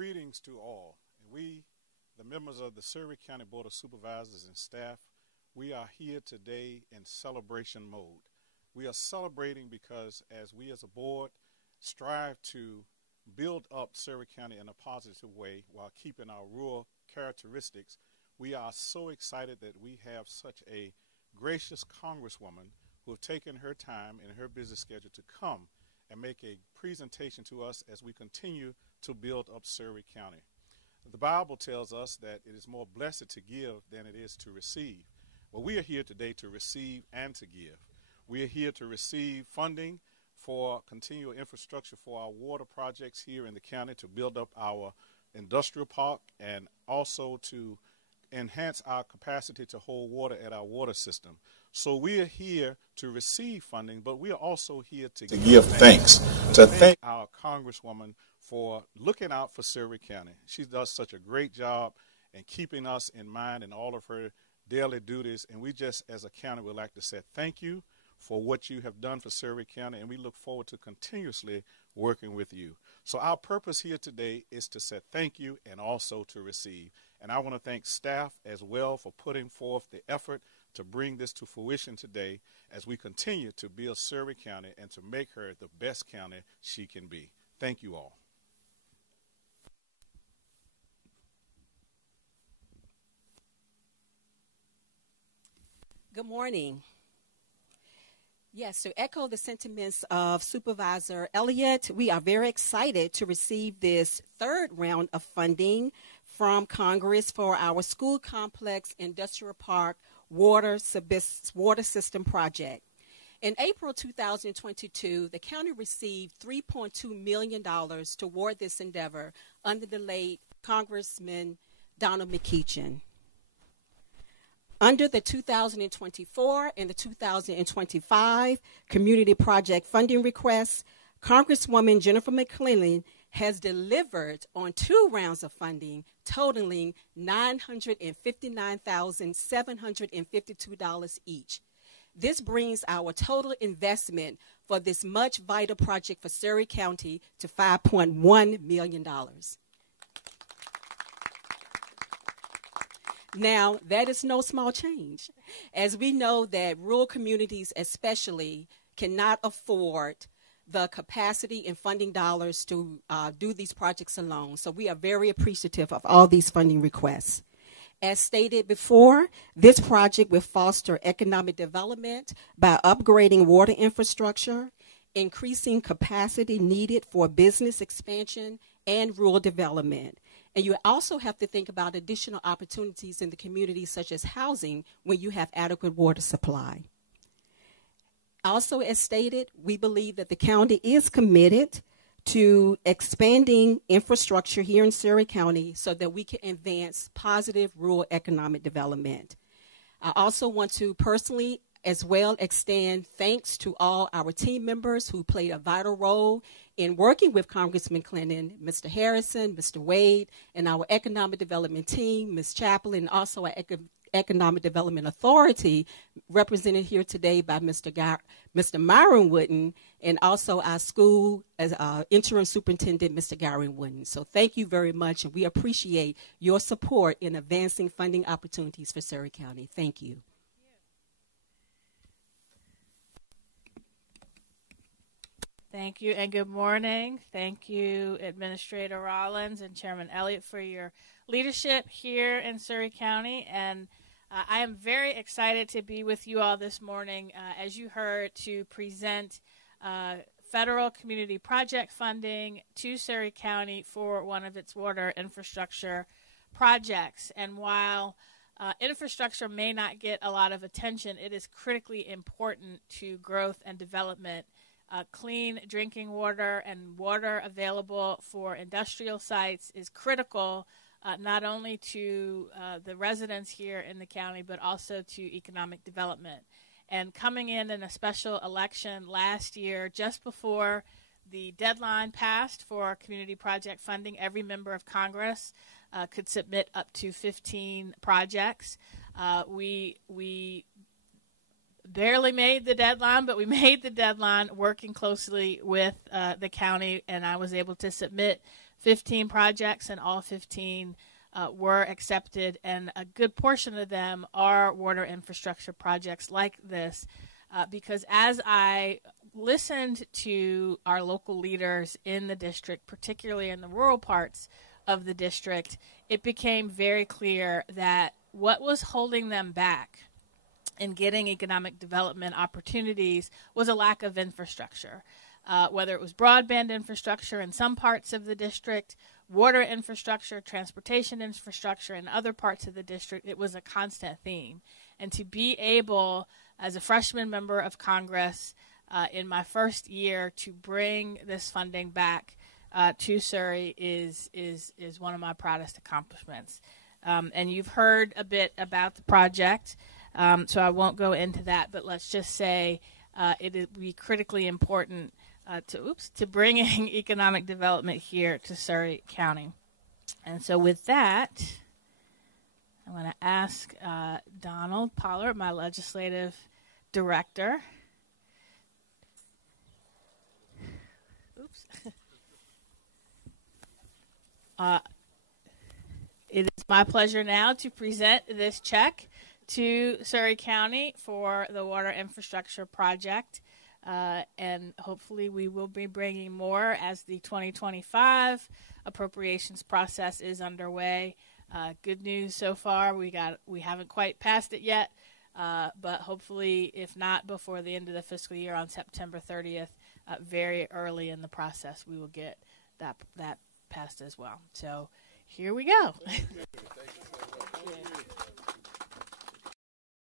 Greetings to all. We, the members of the Surry County Board of Supervisors and staff, we are here today in celebration mode. We are celebrating because as we as a board strive to build up Surry County in a positive way while keeping our rural characteristics, we are so excited that we have such a gracious Congresswoman who have taken her time in her busy schedule to come and make a presentation to us as we continue to build up Surry County. The Bible tells us that it is more blessed to give than it is to receive. Well, we are here today to receive and to give. We are here to receive funding for continual infrastructure for our water projects here in the county, to build up our industrial park, and also to enhance our capacity to hold water at our water system. So we are here to receive funding, but we are also here to give thanks. To thank our Congresswoman for looking out for Surry County. She does such a great job in keeping us in mind in all of her daily duties, and we just as a county would like to say thank you for what you have done for Surry County, and we look forward to continuously working with you. So our purpose here today is to say thank you and also to receive. And I want to thank staff as well for putting forth the effort to bring this to fruition today as we continue to build Surry County and to make her the best county she can be. Thank you all. Good morning. Yes, to echo the sentiments of Supervisor Elliott, we are very excited to receive this third round of funding from Congress for our school complex industrial park water system project. In April 2022, the county received $3.2 million toward this endeavor under the late Congressman Donald McClellan. Under the 2024 and the 2025 community project funding requests, Congresswoman Jennifer McClellan has delivered on 2 rounds of funding totaling $959,752 each. This brings our total investment for this much vital project for Surry County to $5.1 million. Now, that is no small change, as we know that rural communities especially cannot afford the capacity and funding dollars to do these projects alone. So we are very appreciative of all these funding requests. As stated before, this project will foster economic development by upgrading water infrastructure, increasing capacity needed for business expansion and rural development. And you also have to think about additional opportunities in the community, such as housing, when you have adequate water supply. Also, as stated, we believe that the county is committed to expanding infrastructure here in Surry County so that we can advance positive rural economic development. I also want to personally as well extend thanks to all our team members who played a vital role in working with Congressman Clinton, Mr. Harrison, Mr. Wade, and our economic development team, Ms. Chaplin, and also our Economic Development Authority, represented here today by Mr. Myron Wooden, and also our school interim superintendent, Mr. Gary Wooden. So thank you very much, and we appreciate your support in advancing funding opportunities for Surry County. Thank you. Thank you, and good morning. Thank you, Administrator Rollins and Chairman Elliott, for your leadership here in Surry County. And I am very excited to be with you all this morning, as you heard, to present federal community project funding to Surry County for one of its water infrastructure projects. And while infrastructure may not get a lot of attention, it is critically important to growth and development. Clean drinking water and water available for industrial sites is critical, not only to the residents here in the county, but also to economic development. And coming in a special election last year, just before the deadline passed for community project funding, every member of Congress could submit up to 15 projects. We barely made the deadline, but we made the deadline working closely with the county, and I was able to submit 15 projects, and all 15 were accepted, and a good portion of them are water infrastructure projects like this, because as I listened to our local leaders in the district, particularly in the rural parts of the district, it became very clear that what was holding them back in getting economic development opportunities was a lack of infrastructure, whether it was broadband infrastructure in some parts of the district, water infrastructure, transportation infrastructure in other parts of the district. It was a constant theme. And to be able, as a freshman member of Congress in my first year, to bring this funding back to Surry is one of my proudest accomplishments. And you've heard a bit about the project, so I won't go into that, but let's just say it will be critically important to bringing economic development here to Surry County. And so with that, I'm going to ask Donald Pollard, my legislative director. Oops. It is my pleasure now to present this check to Surry County for the water infrastructure project. And hopefully we will be bringing more as the 2025 appropriations process is underway. Good news so far. We haven't quite passed it yet, but hopefully, if not before the end of the fiscal year on September 30th, very early in the process, we will get that passed as well. So here we go. Thank you.